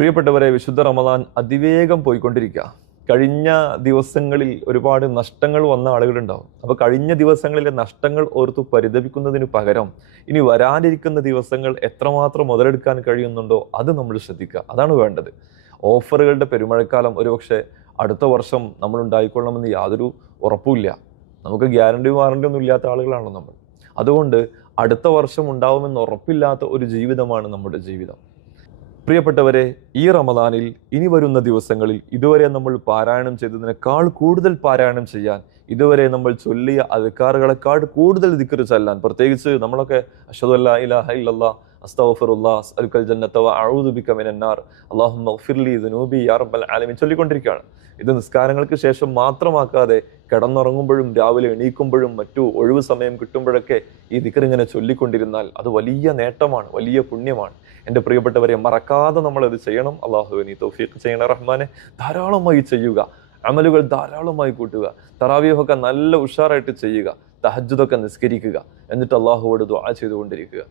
പ്രിയപ്പെട്ടവരെ, വിശുദ്ധ റമദാൻ അതിവേഗം പോയിക്കൊണ്ടിരിക്കുക. കഴിഞ്ഞ ദിവസങ്ങളിൽ ഒരുപാട് നഷ്ടങ്ങൾ വന്ന ആളുകളുണ്ടാവും. അപ്പോൾ കഴിഞ്ഞ ദിവസങ്ങളിലെ നഷ്ടങ്ങൾ ഓർത്തു പരിതപിക്കുന്നതിന് പകരം ഇനി വരാനിരിക്കുന്ന ദിവസങ്ങൾ എത്രമാത്രം മുതലെടുക്കാൻ കഴിയുന്നുണ്ടോ അത് നമ്മൾ ശ്രദ്ധിക്കുക. അതാണ് വേണ്ടത്. ഓഫറുകളുടെ പെരുമഴക്കാലം ഒരുപക്ഷെ അടുത്ത വർഷം നമ്മൾ ഉണ്ടായിക്കൊള്ളണമെന്ന് യാതൊരു ഉറപ്പുമില്ല. നമുക്ക് ഗ്യാരണ്ടി വാറണ്ടി ഒന്നും ഇല്ലാത്ത ആളുകളാണല്ലോ നമ്മൾ. അതുകൊണ്ട് അടുത്ത വർഷം ഉണ്ടാവുമെന്ന് ഉറപ്പില്ലാത്ത ഒരു ജീവിതമാണ് നമ്മുടെ ജീവിതം. പ്രിയപ്പെട്ടവരെ, ഈ റമദാനിൽ ഇനി വരുന്ന ദിവസങ്ങളിൽ ഇതുവരെ നമ്മൾ പാരായണം ചെയ്തതിനേക്കാൾ കൂടുതൽ പാരായണം ചെയ്യാൻ, ഇതുവരെ നമ്മൾ ചൊല്ലിയ അദ്കാറുകളെക്കാൾ കൂടുതൽ ദിക്ർ ചൊല്ലാൻ, പ്രത്യേകിച്ച് നമ്മളൊക്കെ അശ്ഹദു അല്ലാ ഇലാഹ ഇല്ലല്ലാഹ് അസ്തഗ്ഫിറുല്ലാഹ് അസ്അലുക്കൽ ജന്നത വ അഊദു ബിക മിനന്നാർ അല്ലാഹുമ്മ ഗ്ഫിർലി ദുനൂബി യാ റബ്ബൽ ആലമീൻ ചൊല്ലിക്കൊണ്ടിരിക്കുകയാണ്. ഇത് നിസ്കാരങ്ങൾക്ക് ശേഷം മാത്രമാക്കാതെ കിടന്നുറങ്ങുമ്പോഴും രാവിലെ എണീക്കുമ്പോഴും മറ്റു ഒഴിവ് സമയം കിട്ടുമ്പോഴൊക്കെ ഈ ദിക്ർ ഇങ്ങനെ ചൊല്ലിക്കൊണ്ടിരുന്നാൽ അത് വലിയ നേട്ടമാണ്, വലിയ പുണ്യമാണ്. എൻ്റെ പ്രിയപ്പെട്ടവരെ, മറക്കാതെ നമ്മളത് ചെയ്യണം. അള്ളാഹുവേ നീ തൗഫീഖ് ചെയ്യണ റഹ്മാനെ. ധാരാളമായി ചെയ്യുക, അമലുകൾ ധാരാളമായി കൂട്ടുക, തറാവീഹൊക്കെ നല്ല ഉഷാറായിട്ട് ചെയ്യുക, തഹജ്ജുദൊക്കെ നിസ്കരിക്കുക, എന്നിട്ട് അള്ളാഹുവോട് ദുആ ചെയ്തുകൊണ്ടിരിക്കുക.